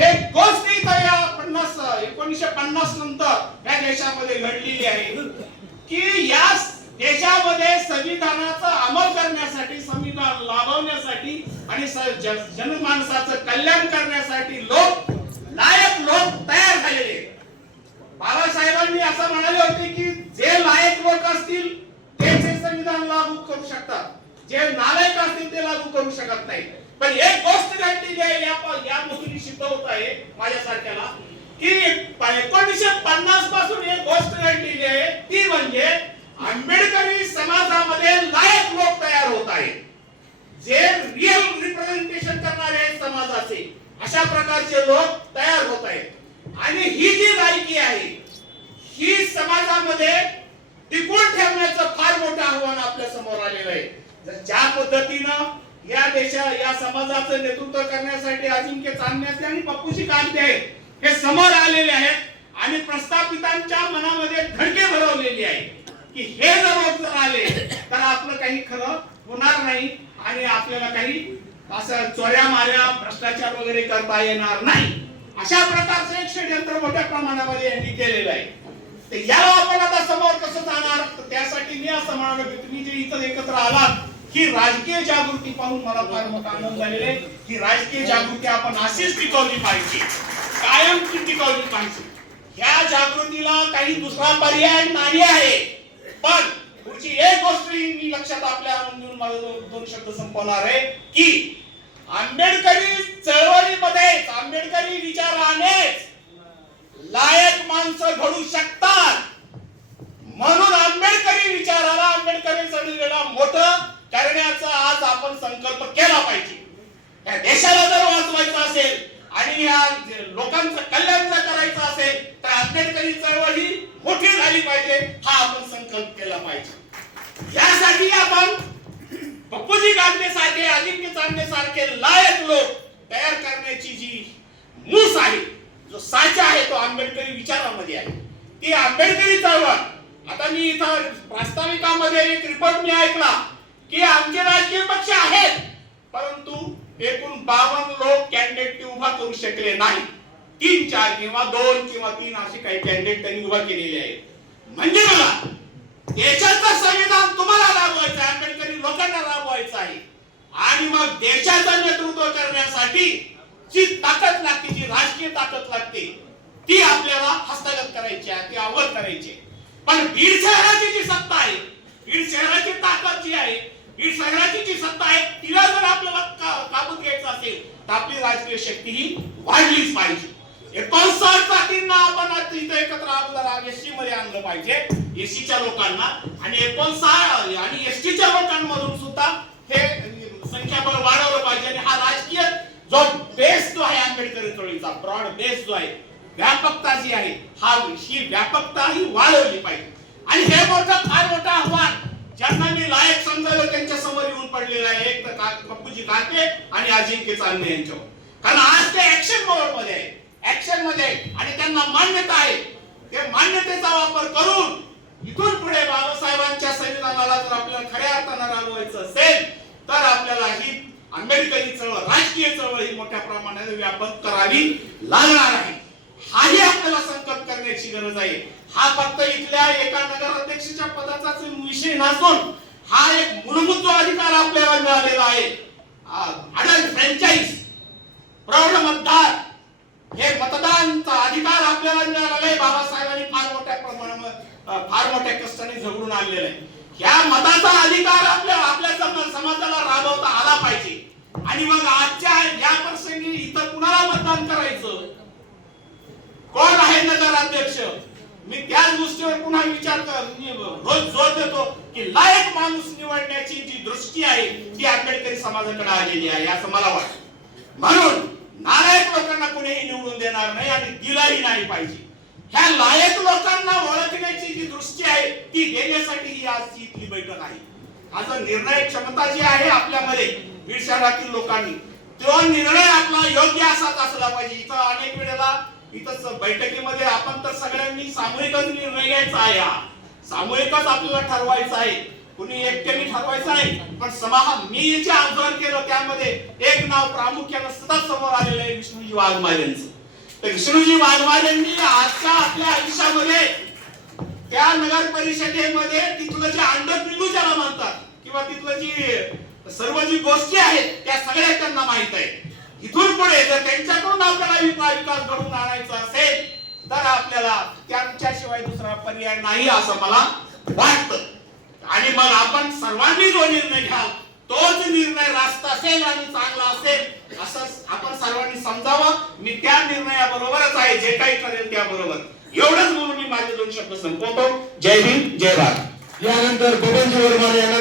एक गोष्ट इथं या पन्नास एकोणीसशे पन्नास नंतर या देशामध्ये घडलेली आहे. की या देशामध्ये संविधानाचा अंमल करण्यासाठी संविधान लाभवण्यासाठी आणि जनमानसाचं कल्याण करण्यासाठी लोक लायक लोक तयार झालेले बाबासाहेबांनी असं म्हणाले होते की जे लायक लोक असतील तेच हे संविधान लागू करू शकतात. जे नालायक असतील ते लागू करू शकत नाही पण एक गोष्ट घडलेली आहे या प- या आहे माझ्यासारख्याला की एकोणीशे पन्नासपासून एक गोष्ट घडलेली आहे ती म्हणजे आंबेडकरी समाजामध्ये लायक लोक तयार होत आहेत. जे रिअल रिप्रेझेंटेशन करणारे आहेत समाजाचे अशा प्रकारचे लोक तयार होत आहेत. आणि ही जी लायकी आहे ही समाजामध्ये टिकून ठेवण्याचं फार मोठं आव्हान आपल्यासमोर आलेलं आहे. ज्या पद्धतीनं या देशा या समाजाचं नेतृत्व करण्यासाठी अजिंक्य चांदण्याचे आणि पप्पूशी कांते आहेत. हे समोर आलेले आहेत आणि प्रस्थापितांच्या मनामध्ये धडके भरवलेली आहे की हे जर लोक आले तर आपलं काही खरं होणार नाही आणि आपल्याला काही असं चोऱ्या माऱ्या भ्रष्टाचार वगैरे करता येणार नाही. अशा प्रकारचं एक षडयंत्र मोठ्या प्रमाणामध्ये यांनी केलेलं आहे. तर याला आपण आता समोर कसं जाणार? तर त्यासाठी मी असं म्हणालो की तुम्ही जे इथं एकत्र आलात ही राजकीय जागृती पाहून मला फार मोठा आनंद झालेला आहे. ही राजकीय जागृती आपण अशीच टिकवली पाहिजे. कायम टिकवली पाहिजे. ह्या जागृतीला काही दुसरा पर्याय नाही आहे. पण पुढची एक गोष्ट मी लक्षात आपल्या आणून माझा दोन शब्द संपवणार आहे की आंबेडकरी चळवळीमध्ये आंबेडकरी विचारानेच लायक माणसं घडू शकतात. म्हणून आंबेडकरी विचाराला आंबेडकरी चळवळीला मोठं करण्याचा आज आपण संकल्प केला पाहिजे. या देशाला जर वाचवायचं असेल आणि या लोकांचं कल्याण जर करायचं असेल तर आंबेडकरी चळवळ ही मोठी झाली पाहिजे हा आपण संकल्प केला पाहिजे. यासाठी आपण पप्पूजी गांधे सारखे आदित्य चांदे सारखे लायक लोक तयार करण्याची जी मूस आहे जो साचा आहे तो आंबेडकरी विचारामध्ये आहे. ती आंबेडकरी चळवळ. आता मी इथं प्रास्ताविकामध्ये एक रिपोर्ट मी ऐकला. की आमचे राजकीय पक्ष आहेत. परंतु एकूण बावन्न लोक कॅन्डिडेट उभा करू शकले नाही तीन चार किंवा दोन किंवा तीन असे काही कॅन्डिडेट त्यांनी उभा केलेले आहेत. म्हणजे मला देशाचं संविधान तुम्हाला राबवायचं आहे आंबेडकरी लोकांना राबवायचं आहे. आणि मग देशाचं नेतृत्व करण्यासाठी जी ताकद लागते जी राजकीय ताकद लागते ती आपल्याला हस्तगत करायची आहे ती अवगत करायची आहे. पण बीड शहराची जी सत्ता आहे बीड शहराची ताकद जी आहे ही शहराची जी सत्ता आहे तिला जर आपल्याला का- काबूत घ्यायचं असेल तर आपली राजकीय शक्ती ही वाढलीच पाहिजे. एकोणसाठ जातींना आपण इथं एकत्र आपल्याला एसटी मध्ये आणलं पाहिजे एसटीच्या लोकांना. आणि एकोणसाठ आणि एसटीच्या लोकांमधून सुद्धा हे संख्याबळ वाढवलं पाहिजे. आणि हा राजकीय जो बेस जो आहे आंबेडकर चळवळीचा ब्रॉड बेस जो आहे व्यापकता जी आहे हा ही व्यापकता ही वाढवली पाहिजे. पडलेला आहे. एक तर का- पप्पूजी काके आणि अजिंक्य चांदणे यांच्यावर. कारण आज ते ऍक्शन मोडमध्ये ऍक्शनमध्ये आणि त्यांना मान्यता आहे. ते मान्यतेचा वापर करून इथून पुढे बाबासाहेबांच्या संविधानाला जर आपल्याला खऱ्या अर्थानं राबवायचं असेल तर आपल्याला ही आंबेडकरी चळवळ राजकीय चळवळ ही मोठ्या प्रमाणात व्यापक करावी लागणार आहे. हाही आपल्याला संकल्प करण्याची गरज आहे. हा फक्त इथल्या एका नगराध्यक्षाच्या पदाचाच विषय नसून हा एक मूलभूत अधिकार आपल्याला मिळालेला आहे. अडल्ट फ्रँचाईज प्रौढ मतदार हे मतदानचा अधिकार आपल्याला मिळालेला आहे. बाबासाहेबांनी फार मोठ्या प्रमाणावर फार मोठ्या कष्टाने झगडून आणलेला आहे. ह्या मताचा अधिकार आपल्या आपल्या सम- समाजाला राबवता आला पाहिजे. आणि मग आजच्या या प्रसंगी इथं कुणाला मतदान करायचं? कोण आहे नगराध्यक्ष? मी त्याच गोष्टीवर पुन्हा विचार रोज जोर देतो की लायक माणूस निवडण्याची जी दृष्टी आहे ती आंबेडकरी समाजाकडे आलेली आहे असं मला वाटतं. म्हणून नालायक लोकांना कुणीही निवडून देणार नाही आणि दिलाही नाही पाहिजे. ह्या लायक लोकांना ओळखण्याची जी दृष्टी आहे ती देण्यासाठी ही आजची इथली बैठक आहे. आज निर्णय क्षमता जी आहे आपल्यामध्ये बीड शहरातील लोकांनी तो निर्णय आपला योग्य असाच असला पाहिजे. इथं अनेक वेळा इथं बैठकीमध्ये आपण तर सगळ्यांनी सामूहिकच निर्णय घ्यायचा आहे हा. सामूहिकच आपल्याला ठरवायचं आहे. कुणी एकट्याने ठरवायचं आहे पण समाहा मी जे ऑब्झर्व केलं त्यामध्ये एक नाव प्रामुख्यानं सतत समोर आलेलं आहे विष्णूजी वाघमारेंचं. तर विष्णूजी वाघमारेंनी आजच्या आपल्या आयुष्यामध्ये त्या नगर परिषदेमध्ये तिथलं जे अंडपिंडू ज्याला म्हणतात किंवा तिथलं जी सर्व जी गोष्टी आहेत त्या सगळ्या त्यांना माहीत आहे इथून पुढे जर त्यांच्याकडून आपल्याला विकास विकास आणायचा असेल तर आपल्याला त्यांच्याशिवाय दुसरा पर्याय नाही असं मला वाटतं. आणि मग आपण सर्वांनी जो निर्णय घ्याल तोच निर्णय रास्त असेल आणि चांगला असेल असं आपण सर्वांनी समजावं. मी त्या निर्णयाबरोबरच आहे जे काही करेल त्याबरोबर. एवढंच बोलून मी माझे दोन शब्द संपवतो. जय हिंद जय भारत. यानंतर बबनजी वर्मा यांना